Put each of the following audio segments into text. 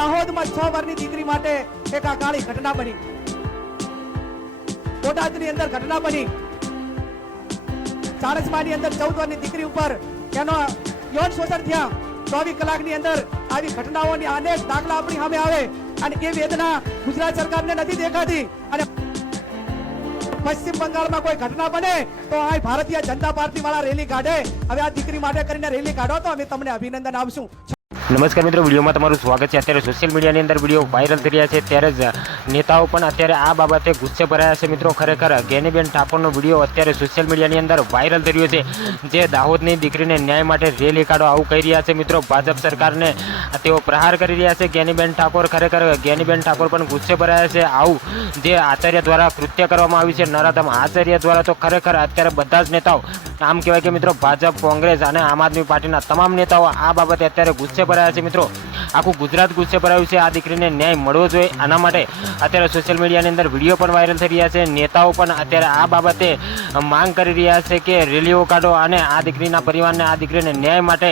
દાહોદમાં 6 વર્ષની દીકરી માટે એક આ કાળી ઘટના બની, બોટાદની અંદર ઘટના બની, ચાણસ્માની અંદર 14 વર્ષની દીકરી ઉપર એનો યૌન શોષણ થયા। 24 કલાકની અંદર આવી ઘટનાઓની અનેક દાખલા આપણી સામે આવે અને એ વેદના ગુજરાત સરકારને નથી દેખાતી। અને પશ્ચિમ બંગાળમાં કોઈ ઘટના બને તો આ ભારતીય જનતા પાર્ટી વાળા રેલી કાઢે। હવે આ દીકરી માટે કરીને રેલી કાઢો તો અમે તમને અભિનંદન આપશું। નમસ્કાર મિત્રો, વિડીયોમાં તમારું સ્વાગત છે। અત્યારે સોશિયલ મીડિયાની અંદર વિડીયો વાયરલ થઈ રહ્યા છે, ત્યારે જ નેતાઓ પણ અત્યારે આ બાબતે ગુસ્સે ભરાયા છે। મિત્રો, ખરેખર જ્ઞાનીબેન ઠાકોરનો વિડીયો અત્યારે સોશિયલ મીડિયાની અંદર વાયરલ થઈ રહ્યો છે, જે દાહોદની દીકરીને ન્યાય માટે રેલી કાઢો આવું કહી રહ્યા છે। મિત્રો, ભાજપ સરકારને તેઓ પ્રહાર કરી રહ્યા છે। જ્ઞાનીબેન ઠાકોર, ખરેખર જ્ઞાનીબેન ઠાકોર પણ ગુસ્સે ભરાયા છે। આવું જે આચાર્ય દ્વારા કૃત્ય કરવામાં આવ્યું છે, નરાધમ આચાર્ય દ્વારા, તો ખરેખર અત્યારે બધા જ નેતાઓ, આમ કહેવાય કે મિત્રો ભાજપ, કોંગ્રેસ અને આમ આદમી પાર્ટીના તમામ નેતાઓ આ બાબતે અત્યારે ગુસ્સે ભરાયા છે। મિત્રો, આખું ગુજરાત ગુસ્સે ભરાયું છે। આ દીકરીને ન્યાય મળવો જોઈએ, આના માટે અત્યારે સોશિયલ મીડિયાની અંદર વિડીયો પણ વાયરલ થઈ રહ્યા છે। નેતાઓ પણ અત્યારે આ બાબતે માંગ કરી રહ્યા છે કે રેલીઓ કાઢો અને આ દીકરીના પરિવારને, આ દીકરીને ન્યાય માટે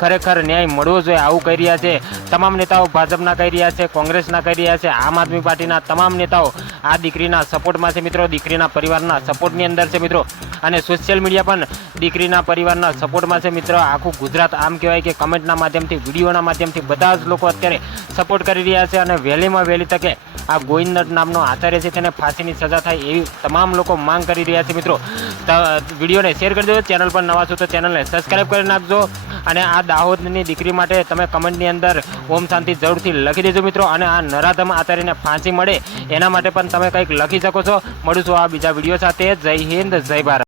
ખરેખર ન્યાય મળવો જોઈએ આવું કહી રહ્યા છે। તમામ નેતાઓ ભાજપના કહી રહ્યા છે, કોંગ્રેસના કહી રહ્યા છે, આમ આદમી પાર્ટીના તમામ નેતાઓ આ દીકરીના સપોર્ટમાં છે। મિત્રો, દીકરીના પરિવારના સપોર્ટની અંદર છે મિત્રો, અને સોશિયલ મીડિયા પણ દીકરીના પરિવારના સપોર્ટમાં છે। મિત્રો, આખું ગુજરાત આમ કહેવાય કે કમેન્ટના માધ્યમથી, વિડીયોના માધ્યમથી બધા જ લોકો અત્યારે સપોર્ટ કરી રહ્યા છે, અને વહેલીમાં વહેલી તકે આ ગોવિંદ નામનો આચાર્ય છે તેને ફાંસીની સજા થાય એવી તમામ લોકો માંગ કરી રહ્યા છે। મિત્રો, વિડીયોને શેર કરી દેજો, ચેનલ પર નવા છો તો ચેનલને સબસ્ક્રાઈબ કરી નાખજો, અને આ દાહોદની દીકરી માટે તમે કમેન્ટની અંદર ઓમ શાંતિ જરૂરથી લખી દેજો મિત્રો, અને આ નરાધમ આચાર્યને ફાંસી મળે એના માટે પણ તમે કંઈક લખી શકો છો। મળીશું આ બીજા વિડીયો સાથે। જય હિન્દ, જય ભારત।